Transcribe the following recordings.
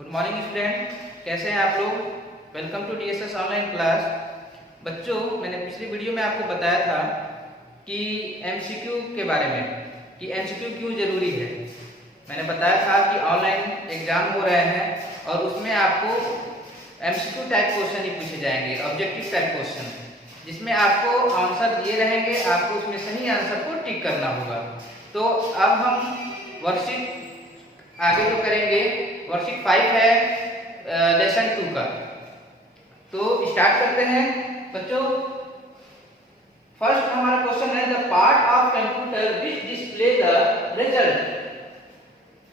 Good morning student, कैसे हैं आप लोग। Welcome to DSS online class. बच्चों, मैंने पिछली वीडियो में आपको बताया था कि एमसीक्यू के बारे में कि एमसीक्यू क्यों जरूरी है। मैंने बताया था कि ऑनलाइन एग्जाम हो रहे हैं और उसमें आपको एमसीक्यू टाइप क्वेश्चन ही पूछे जाएंगे, ऑब्जेक्टिव टाइप क्वेश्चन, जिसमें आपको आंसर दिए रहेंगे, आपको उसमें सही आंसर को टिक करना होगा। तो अब हम वर्कशीट आगे जो करेंगे, वर्कशीट 5 है लेसन 2 का। तो स्टार्ट करते हैं बच्चों। फर्स्ट हमारा क्वेश्चन है the part of computer which display the result.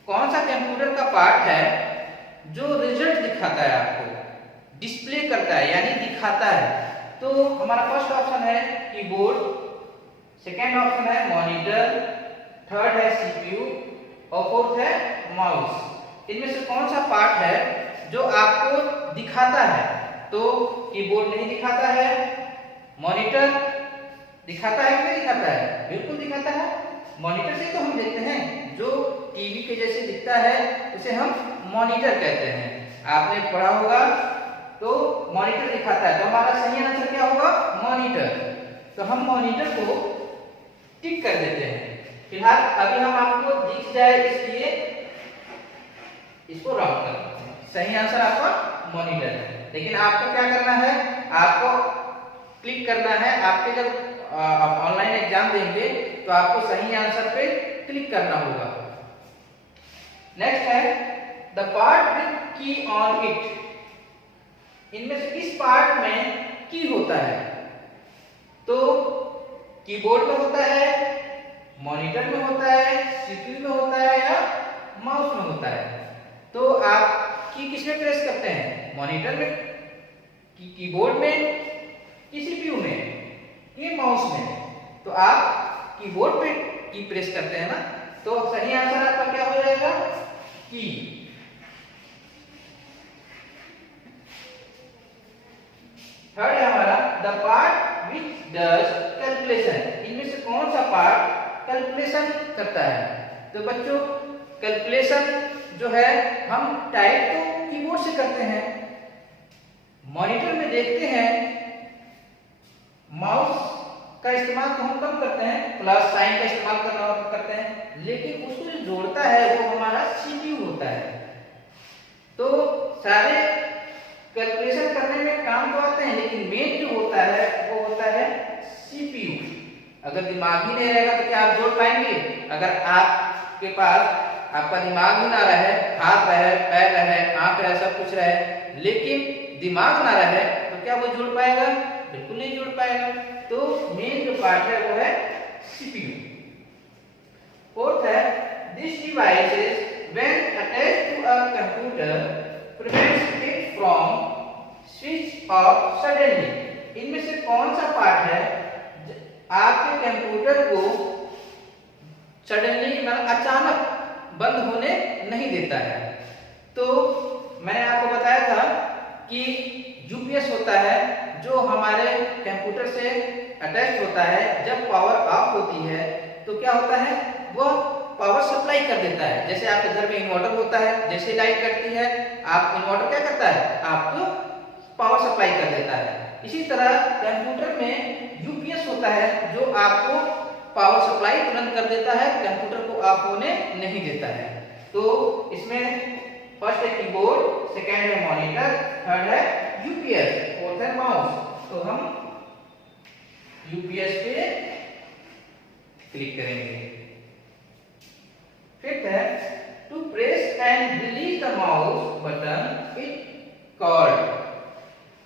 कौन सा कंप्यूटर का पार्ट है जो रिजल्ट दिखाता है, आपको डिस्प्ले करता है यानी दिखाता है। तो हमारा फर्स्ट ऑप्शन है कीबोर्ड, सेकेंड ऑप्शन है मॉनिटर, थर्ड है सीपीयू और फोर्थ है माउस। इनमें से कौन सा पार्ट है जो आपको दिखाता है? तो कीबोर्ड नहीं दिखाता है, मॉनिटर दिखाता है कि नहीं दिखाता है? बिल्कुल दिखाता है। मॉनिटर से तो हम देखते हैं, जो टीवी के जैसे दिखता है उसे हम मॉनिटर कहते हैं। आपने पढ़ा होगा, तो मॉनिटर दिखाता है। तो हमारा सही आंसर क्या होगा? मॉनिटर। तो हम मॉनिटर को टिक कर देते हैं। फिलहाल अभी हम आपको दिख जाए इसलिए इसको रॉन्ग कर देते हैं। सही आंसर आपका मॉनिटर है। लेकिन आपको क्या करना है? आपको क्लिक करना है। आपके जब आप ऑनलाइन एग्जाम देंगे तो आपको सही आंसर पे क्लिक करना होगा। नेक्स्ट है द पार्ट विद की ऑन इट। इनमें से किस पार्ट में की होता है? तो कीबोर्ड में होता है, मॉनिटर में होता है, सीपीयू में होता है या माउस में होता है? तो आप की किसमें प्रेस करते हैं? मॉनिटर में, कीबोर्ड में, कि सीपीयू में, कि माउस में? तो आप कीबोर्ड पे की प्रेस करते हैं ना। तो सही आंसर आपका क्या हो जाएगा? की। थर्ड है हमारा the part which does calculation. इनमें से कौन सा पार्ट कैलकुलेशन करता है? तो बच्चों, कैलकुलेशन जो है हम टाइप तो कीबोर्ड से करते हैं, मॉनिटर में देखते हैं, माउस का इस्तेमाल तो हम कम करते हैं, प्लस साइन का इस्तेमाल करते हैं, लेकिन उसको जो जोड़ता है वो हमारा सीपीयू होता है। तो सारे कैलकुलेशन करने में काम तो आते हैं, लेकिन मेन जो होता है वो होता है सीपीयू। अगर दिमाग ही नहीं रहेगा तो क्या आप जोड़ पाएंगे? अगर आपके पास आपका दिमाग ही ना रहे, हाथ रहे, पैर रहे, आंख रहे, सब कुछ रहे, लेकिन दिमाग ना रहे, तो क्या वो जुड़ पाएगा? बिल्कुल नहीं जुड़ पाएगा। तो मेन जो पार्ट है वो है सीपीयू। फोर्थ है this devices when attached to a computer prevents it from switch off suddenly. इनमें से कौन सा पार्ट है आपके कंप्यूटर को सडनली मतलब अचानक बंद होने नहीं देता है? तो मैंने आपको बताया था कि यूपीएस होता है जो हमारे कंप्यूटर से अटैच होता है। जब पावर ऑफ होती है तो क्या होता है? वो पावर सप्लाई कर देता है। जैसे आपके घर में इन्वर्टर होता है, जैसे लाइट कटती है, आप इन्वर्टर क्या करता है? आपको पावर सप्लाई कर देता है। इसी तरह कंप्यूटर में यूपीएस होता है जो आपको पावर सप्लाई तुरंत कर देता है, कंप्यूटर को ऑफ होने नहीं देता है। तो इसमें फर्स्ट है कीबोर्ड, सेकेंड है मॉनिटर, थर्ड है यूपीएस, फोर्थ है माउस। तो हम यूपीएस पे क्लिक करेंगे। फिफ्थ है to press and release the mouse button it called.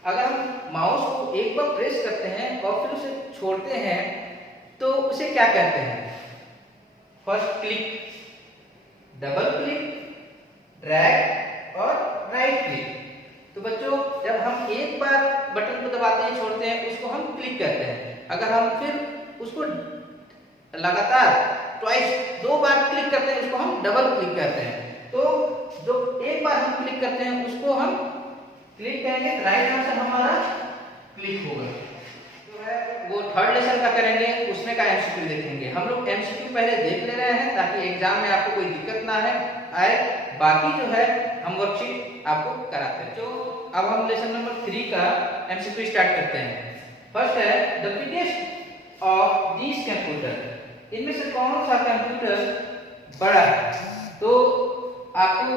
अगर हम माउस को एक बार प्रेस करते हैं और फिर उसे छोड़ते हैं तो उसे क्या कहते हैं? First click, double click, drag और राइट क्लिक। तो बच्चों, जब हम एक बार बटन को दबाते हैं, छोड़ते हैं, उसको हम क्लिक कहते हैं। अगर हम फिर उसको लगातार ट्वाइस, 2 बार क्लिक करते हैं, उसको हम डबल क्लिक कहते हैं। तो जो एक बार हम क्लिक करते हैं उसको हम क्लिक कहेंगे। राइट आंसर हमारा क्लिक होगा। जो है वो थर्ड लेसन का करेंगे, उसमें का एमसीक्यू देखेंगे। हम लोग एमसीक्यू पहले देख ले रहे हैं ताकि एग्जाम में आपको कोई दिक्कत ना आए। बाकी जो है हम वर्कशीट आपको कराते हैं। तो अब हम लेसन नंबर 3 का एमसीक्यू स्टार्ट करते हैं। फर्स्ट है the biggest of this computer, इनमें से कौन सा कंप्यूटर बड़ा है? तो आपको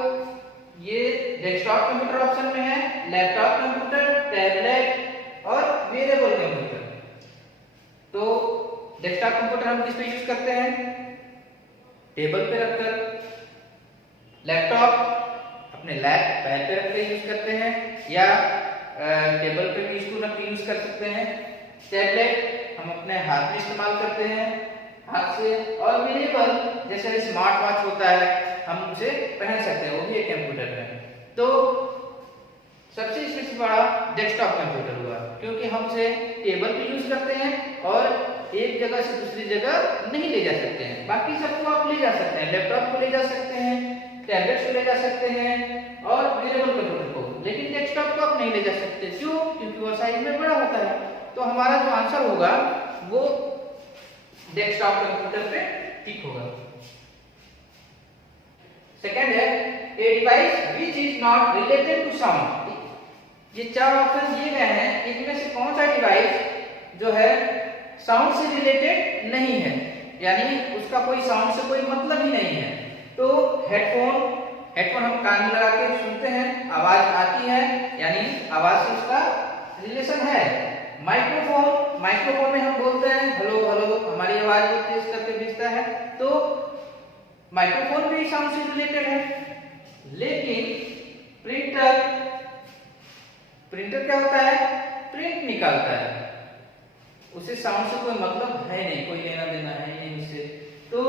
ये डेस्कटॉप कंप्यूटर ऑप्शन में है, लैपटॉप कंप्यूटर, टैबलेट और वेरिएबल कंप्यूटर। तो डेस्कटॉप कंप्यूटर हम किस पे यूज करते हैं? टेबल पे रखकर। लैपटॉप अपने पैड पे रखकर यूज करते हैं या टेबल पे भी इसको रख के यूज कर सकते हैं। टैबलेट हम अपने हाथ में इस्तेमाल करते हैं, हाथ से। और वेरिएबल जैसे स्मार्ट वॉच होता है, हम उसे पहन सकते हैं, वो भी एक कंप्यूटर है। तो सबसे इसमें से बड़ा डेस्कटॉप कंप्यूटर हुआ, क्योंकि हम उसे टेबल पे यूज करते हैं और एक जगह से दूसरी जगह नहीं ले जा सकते हैं। बाकी सबको आप ले जा सकते हैं, लैपटॉप को ले जा सकते हैं, टैबलेट को ले जा सकते हैं और वेरिएबल कंप्यूटर को, लेकिन डेस्कटॉप को आप नहीं ले जा सकते। क्यों? क्योंकि वो साइज में बड़ा होता है। तो हमारा जो आंसर होगा वो डेस्कटॉप कंप्यूटर पे टिक होगा। सेकंड है a device which is not related to sound. ये 4 ऑप्शन दिए गए हैं, इनमें से कौन सा डिवाइस जो है साउंड से रिलेटेड नहीं है, यानी उसका कोई साउंड से कोई मतलब ही नहीं है? तो हेडफोन हम कान में लगा के सुनते हैं, आवाज आती है, यानी आवाज से उसका रिलेशन है। माइक्रोफोन में हम बोलते हैं हेलो हेलो, हमारी आवाज को तेज करके भेजता है, तो माइक्रोफोन भी साउंड से रिलेटेड है। लेकिन प्रिंटर क्या होता है? प्रिंट निकालता है, उसे साउंड से कोई मतलब है नहीं, कोई लेना देना है नहीं उससे। तो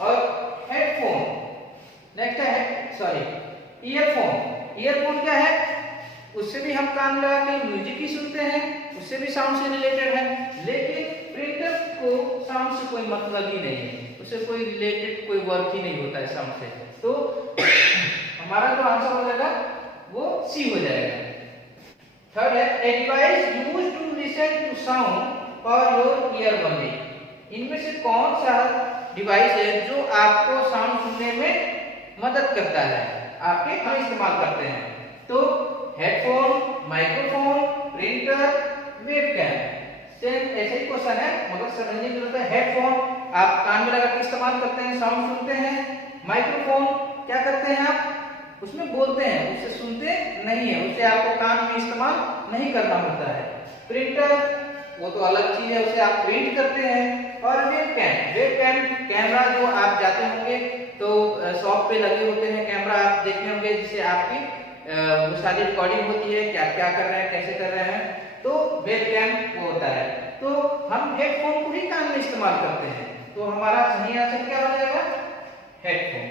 और हेडफोन, नेक्स्ट है ईयरफोन क्या है? उससे भी हम कान लगा के म्यूजिक ही सुनते हैं, उससे भी साउंड से रिलेटेड है। लेकिन प्रिंटर को साउंड से कोई मतलब ही नहीं है, उससे कोई रिलेटेड कोई वर्क ही नहीं होता है साउंड से। तो हमारा जो आंसर हो जाएगा वो सी हो जाएगा। थर्ड है a device used to listen to sound for your ear only. इनमें से कौन सा डिवाइस है जो आपको साउंड सुनने में मदद करता है, आपके हम इस्तेमाल करते हैं? तो headphone, microphone, printer, webcam. Same ऐसे ही क्वेश्चन है, मगर समझने की जरूरत है। हेडफोन आप कान में लगा के इस्तेमाल करते हैं, साउंड सुनते हैं। माइक्रोफोन क्या करते हैं आप? उसमें बोलते हैं, उसे सुनते नहीं है, उसे आपको कान में इस्तेमाल नहीं करना होता है। प्रिंटर वो तो अलग चीज है, उसे आप प्रिंट करते हैं। और वेबकैम कैमरा, जो आप जाते होंगे तो शॉप पे लगे होते हैं कैमरा, आप देखे होंगे, जिससे आपकी वो सारी रिकॉर्डिंग होती है, क्या क्या कर रहे हैं, कैसे कर रहे हैं, तो वेबकैम वो होता है। तो हम हेडफोन को भी कान में इस्तेमाल करते हैं, तो हमारा सही आंसर क्या हो जाएगा? हेडफोन।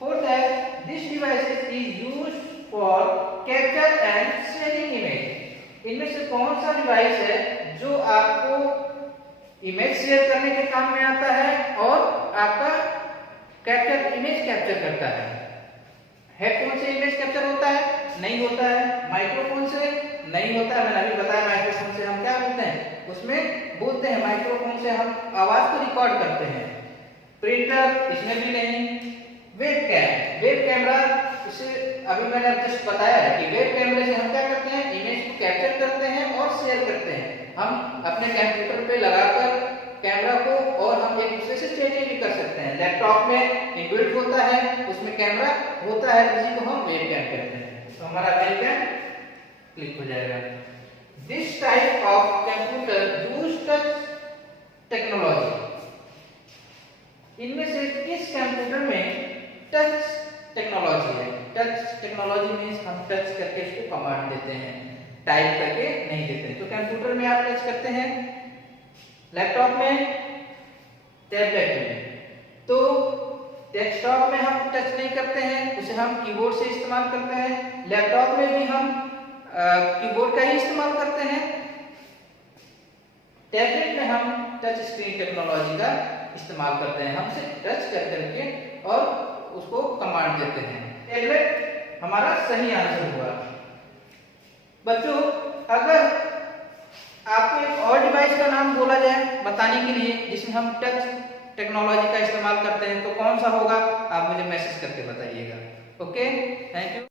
फोर्थ है this device is used for capture and sharing image. इनमें से कौन सा डिवाइस है जो आपको इमेज शेयर करने के काम में आता है और आपका इमेज कैप्चर करता है? हेडफोन से इमेज कैप्चर होता है? नहीं होता है। माइक्रोफोन से नहीं होता है, मैंने अभी बताया। माइक्रोफोन से हम क्या बोलते हैं? उसमें बोलते हैं, माइक्रोफोन से हम आवाज को रिकॉर्ड करते हैं। प्रिंटर इसमें भी नहीं। वेब कैमरा, इसे अभी मैंने जस्ट बताया है कि वेब कैमरे से हम क्या करते हैं? इमेज को कैप्चर करते हैं और शेयर करते हैं। हम अपने कंप्यूटर पे लगाकर कैमरा को, और हम एक दूसरे से चेंज भी कर सकते हैं। लैपटॉप में इनबिल्ट होता है, उसमें कैमरा होता है, उसी को हम वेबकैम कहते हैं। तो हमारा वेबकैम क्लिक हो जाएगा। This type of computer use touch technology. इनमें से किस कंप्यूटर में टच टेक्नोलॉजी है? टच टेक्नोलॉजी मींस हम टच करके इसको कमांड देते हैं, टाइप करके नहीं देते हैं। तो कंप्यूटर में आप टच करते हैं, लैपटॉप में, टैबलेट में। तो डेस्कटॉप में हम टच नहीं करते हैं, उसे हम कीबोर्ड से इस्तेमाल करते हैं। लैपटॉप में भी हम कीबोर्ड का ही इस्तेमाल करते हैं। टैबलेट में हम टच स्क्रीन टेक्नोलॉजी का इस्तेमाल करते हैं, हम उसे टच कर करके और उसको कमांड देते हैं। टैबलेट हमारा सही आंसर हुआ। बच्चों, अगर आपको एक और डिवाइस का नाम बोला जाए बताने के लिए जिसमें हम टच टेक्नोलॉजी का इस्तेमाल करते हैं, तो कौन सा होगा? आप मुझे मैसेज करके बताइएगा। Okay, thank you.